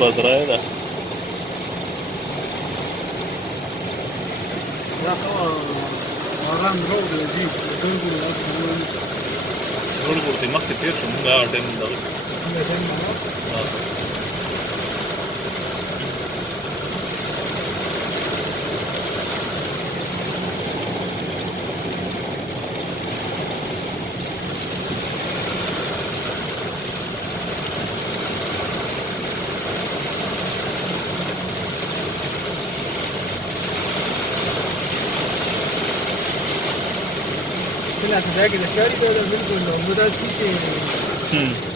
بدرای ده دا خو آرام روډ دی روډ ورته مخکې تیر شو موږ هغه ټایم دغه لا تذاكر الشاري ده بالكل موجودة في